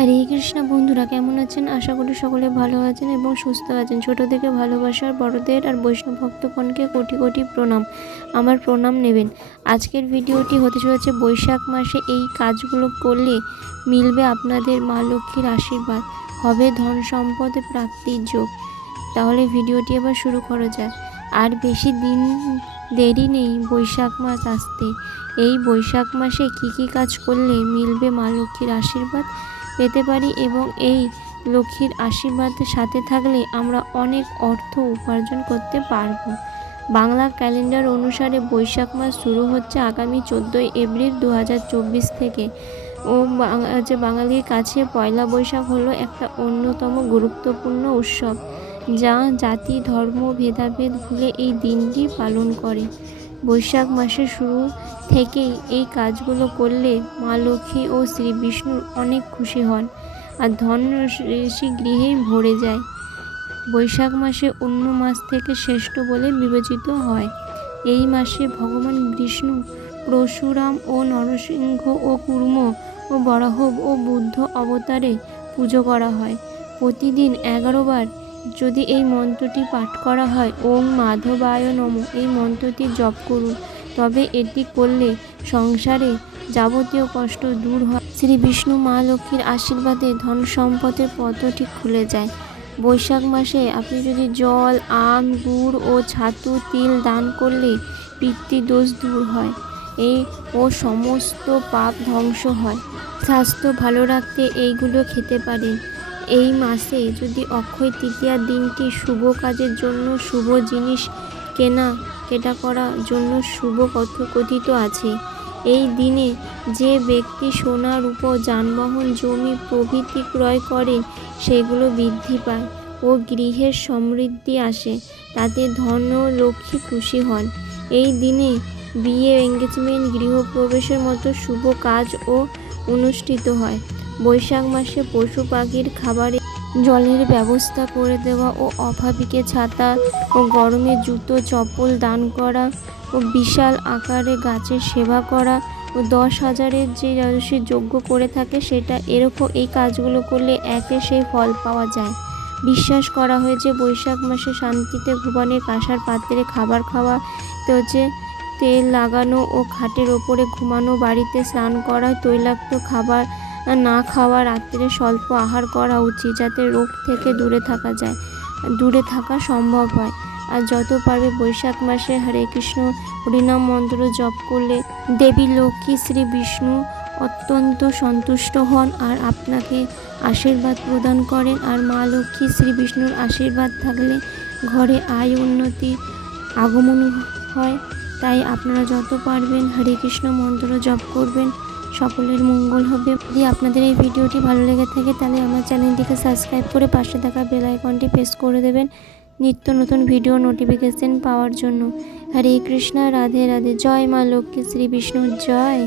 হরে কৃষ্ণ বন্ধুরা, কেমন আছেন? আশা করি সকলে ভালো আছেন এবং সুস্থ আছেন। ছোট থেকে ভালোবাসার বড়দের আর বৈষ্ণব ভক্তগণকে কোটি কোটি প্রণাম। আমার প্রণাম নেবেন। আজকের ভিডিওটি হতে চলেছে বৈশাখ মাসে। এই কাজগুলো করলে মিলবে আপনাদের মা লক্ষ্মীর আশীর্বাদ। হবে ধন সম্পদে, প্রাপ্তির যোগ। তাহলে ভিডিওটি এবার শুরু করা যাক। আর বেশি দিন দেরি নেই বৈশাখ মাস আসতে। এই বৈশাখ মাসে কি কি কাজ করলে মিলবে মা লক্ষ্মীর আশীর্বাদ? পেতে পারি এবং এই লক্ষ্মীর আশীর্বাদের সাথে থাকলে আমরা অনেক অর্থ উপার্জন করতে পারব। বাংলা ক্যালেন্ডার অনুসারে বৈশাখ মাস শুরু হচ্ছে আগামী চোদ্দোই এপ্রিল দু হাজার চব্বিশ থেকে ও যে বাঙালির কাছে পয়লা বৈশাখ হলো একটা অন্যতম গুরুত্বপূর্ণ উৎসব, যা জাতি, ধর্ম, ভেদাভেদ ভুলে এই দিনটি পালন করে। বৈশাখ মাসের শুরু থেকেই এই কাজগুলো করলে মা লক্ষ্মী ও শ্রী বিষ্ণুর অনেক খুশি হন আর ধন ঋষি গৃহেই ভরে যায়। বৈশাখ মাসে অন্য মাস থেকে শ্রেষ্ঠ বলে বিবেচিত হয়। এই মাসে ভগবান বিষ্ণু, পরশুরাম ও নরসিংহ ও কুর্ম ও বরাহ ও বুদ্ধ অবতারে পুজো করা হয়। প্রতিদিন এগারো বার যদি এই মন্ত্রটি পাঠ করা হয়, ওম মাধবায় নম, এই মন্ত্রটি জপ করুন। তবে এটি করলে সংসারে যাবতীয় কষ্ট দূর হয়। শ্রী বিষ্ণু মা লক্ষ্মীর আশীর্বাদে ধন সম্পদের পথটি খুলে যায়। বৈশাখ মাসে আপনি যদি জল, আম, গুড় ও ছাতু, তিল দান করলে পিতৃদোষ দূর হয়। এই ও সমস্ত পাপ ধ্বংস হয়। স্বাস্থ্য ভালো রাখতে এইগুলো খেতে পারেন। এই মাসে যদি অক্ষয় তৃতীয়ার দিনটি শুভ কাজের জন্য শুভ জিনিস কেনা, কেটা করার জন্য শুভ কথ কথিত আছে। এই দিনে যে ব্যক্তি সোনা রূপ যানবাহন, জমি, প্রভৃতি ক্রয় করে, সেগুলো বৃদ্ধি পায় ও গৃহের সমৃদ্ধি আসে, তাতে ধন ও লক্ষ্মী খুশি হন। এই দিনে বিয়ে এঙ্গেজমেন্ট গৃহপ্রবেশের মতো শুভ কাজ ও অনুষ্ঠিত হয়। বৈশাখ মাসে পশু পাখির খাবারে জলের ব্যবস্থা করে দেওয়া ও অভাবীকে ছাতা ও গরমে জুতো, চপ্পল দান করা ও বিশাল আকারে গাছের সেবা করা ও দশ হাজারের যে রাজস্বী যজ্ঞ করে থাকে সেটা এরকম এই কাজগুলো করলে একে সেই ফল পাওয়া যায়। বিশ্বাস করা হয় যে বৈশাখ মাসে শান্তিতে ঘুমানের কাঁসার পাত্রে খাবার খাওয়া তো হচ্ছে তেল লাগানো ও খাটের ওপরে ঘুমানো বাড়িতে স্নান করা, তৈলাক্ত খাবার না খাওয়া রাত্রে স্বল্প আহার করা উচিত যাতে রোগ থেকে দূরে থাকা যায়, দূরে থাকা সম্ভব হয়। আর যত পারবে বৈশাখ মাসে হরে কৃষ্ণ, হরিনাম মন্ত্র জপ করলে দেবী লক্ষ্মী শ্রী বিষ্ণু অত্যন্ত সন্তুষ্ট হন আর আপনাকে আশীর্বাদ প্রদান করেন। আর মা লক্ষ্মী শ্রী বিষ্ণুর আশীর্বাদ থাকলে ঘরে আয় উন্নতি আগমন হয়। তাই আপনারা যত পারবেন হরে কৃষ্ণ মন্ত্র জপ করবেন। সকলের মঙ্গল হবে। যদি আপনাদের এই ভিডিওটি ভালো লেগে থাকে, তাহলে আমার চ্যানেলটিকে সাবস্ক্রাইব করে পাশে থাকা বেল আইকনটি প্রেস করে দেবেন নিত্য নতুন ভিডিও নোটিফিকেশন পাওয়ার জন্য। হরে কৃষ্ণ, রাধে রাধে, জয় মা লক্ষ্মী, শ্রী বিষ্ণুর জয়।